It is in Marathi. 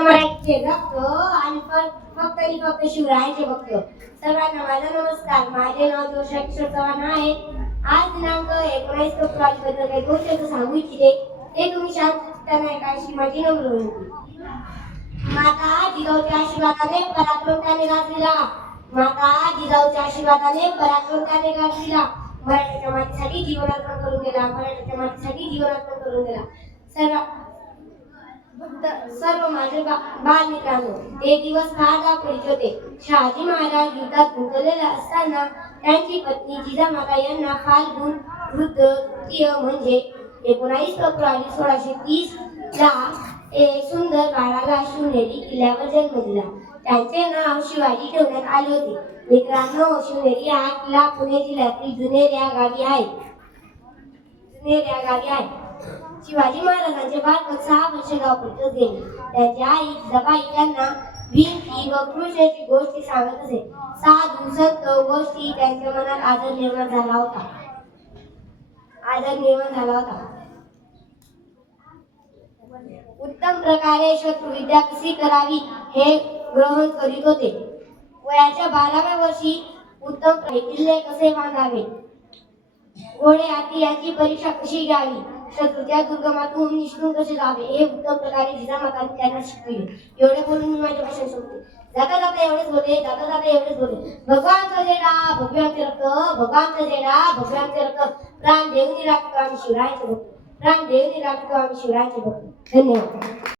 मराठीचे रक्त आणि फक्त शिवरायांचे भक्त. सर्वांना माझा नमस्कार. माझे नाव जोशा किशोर चव्हाण आहे. आज दिनांक 19 फेब्रुवारी बद्दल काही दोन शब्द सांगू इच्छिते. ते तुम्ही शांत चित्ताने ऐकायची माझी नम्र विनंती. माता जिजाऊच्या आशीर्वादाने पराक्रम त्याने गाजविला. माता जिजाऊच्या आशीर्वादाने पराक्रम त्याने गाजविला. मराठीच्या मातीसाठी जीवन अर्पण करून गेला. मराठीच्या मातीसाठी जीवन अर्पण करून गेला. सर्व माझे बालमित्रांनो, ते दिवस फार धावपळीचे होते. शहाजी महाराज युद्धात गुंतलेले असताना त्यांची पत्नी जिजामाता यांना फाल्गुन वृद्ध तृतीय म्हणजे 19 फेब्रुवारी 1630 ला एक सुंदर बाळाला शिवनेरी किल्ल्यावर जन्म दिला. त्यांचे नाव शिवाजी ठेवण्यात आले होते. मित्रांनो, शिवनेरी हा किल्ला पुणे जिल्ह्यातील जुनेर या गावी आहे. शिवाजी महाराजांचे बालपण 6 वर्ष गावापर्यंत गेले. त्यांची आई जिजाबाई त्यांना भिंती व कृष्णाची गोष्टी सांगत असे. साधू संत गोष्टी त्यांच्या मनात आदर निर्माण झाला होता. उत्तम प्रकारे शस्त्रविद्या कशी करावी हे ग्रहण करीत होते. वयाच्या 12व्या वर्षी उत्तम किल्ले कसे बांधावे, घोडे हाती याची परीक्षा कशी घ्यावी, शत्रूच्या दुर्गमातून निष्ठून कसे जावे हे उत्तम प्रकारे जिजामातांनी त्यांना शिकविले. एवढे बोलून मी माझे भाषण संपले. जाता जाता एवढेच बोले. भगवानचा जेडा भगवानचे रक्त, भगवानचा जेडा भगवानचे रक्त. प्राण देऊनी राखतो आम्ही शिवरायांचे भक्त. धन्यवाद.